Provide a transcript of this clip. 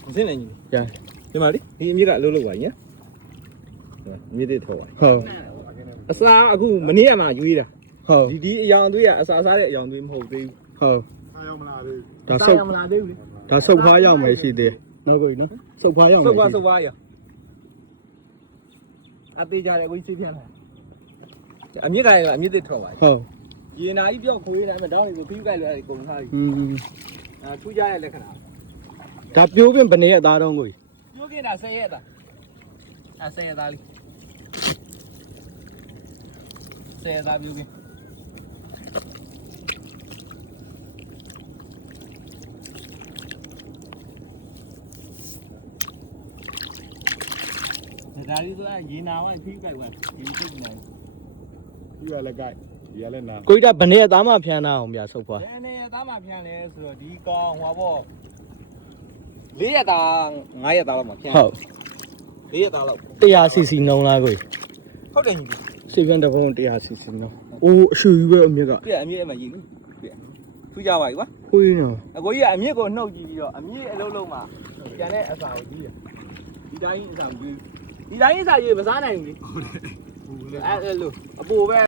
စင်းနေကြီးရဒီမှာလေဒီအမြစ်ကအလုပ်လုပ်ပါညအမြစ်တွေထော်ပါဟုတ်အစာအခုမနေ့ကမှရွေးတာဟုတ်ဒီအယောင်သွေးကအစာစားတဲ့အယောင်သွေးမဟုတ်သေးဘူးဟုတ်ရောက်မလားလေဒါဆုပ်မလာသေးဘူးလေဒါဆုပ်ဖွားရောက်မယ်ရှိသေးနော်ကိုကြီးနော်ဆုပ်ဖွားရောက်မယ်စုပ်ပါရအသေးကြတယ်ကိုကြီးစိတ်ပြန့်လာအမြစ်ကအမြစ်တွေထော်ပါဟုတ်ရေနာကြီးပြောက်ခွေးနေတာတောင်းတွေကိုခီးကြိုက်လွယ်တယ်ကုန်ထားပြီ ထူးကြတဲ့လက္ခဏာဒါပြိုးပင်ဘယ်နေရသားတော့ကိုကြီးပြောခဲ့တာ10ရက်သား10ရက်သားလေး10ရက်သားပြောခဲ့ဒါလေးဆိုရေနာဝိုင်းခီးကြိုက်ဝိုင်းဒီစိတ်နေဒီကလည်းကြိုက်ဒီကလည်းနာကိုကြီးဒါဘယ်နေရသားမှဖျန်းတာအောင်ဗျာဆုပ်ဖွားဘယ်နဲ့သားမှဖျန်းလဲဆိုတော့ဒီကောင်ဟွာပေါ့4ရက်သား5ရက်သားလောက်မှဖျန်းဟုတ် 4ရက်သားလောက် 100cc နှုံးလားကိုကြီးဟုတ်တယ်ညီစေပြန်တစ်ပုံး 100cc နှုံးအိုးအရှူကြီးပဲအမြက်ကပြအမြင့်အမကြီးလူပြထူးကြပါပြီကွာခွေးနော်အကိုကြီးကအမြင့်ကိုနှုတ်ကြည့်ပြီးတော့အမြင့်အလုံးလုံးမှာကျန်တဲ့အစာကိုကြီးရဒီတိုင်းအစာမကြီးဒီတိုင်းအစာကြီးမစားနိုင်ဘူးလေဟုတ်တယ်အဲ့လိုအပူပဲ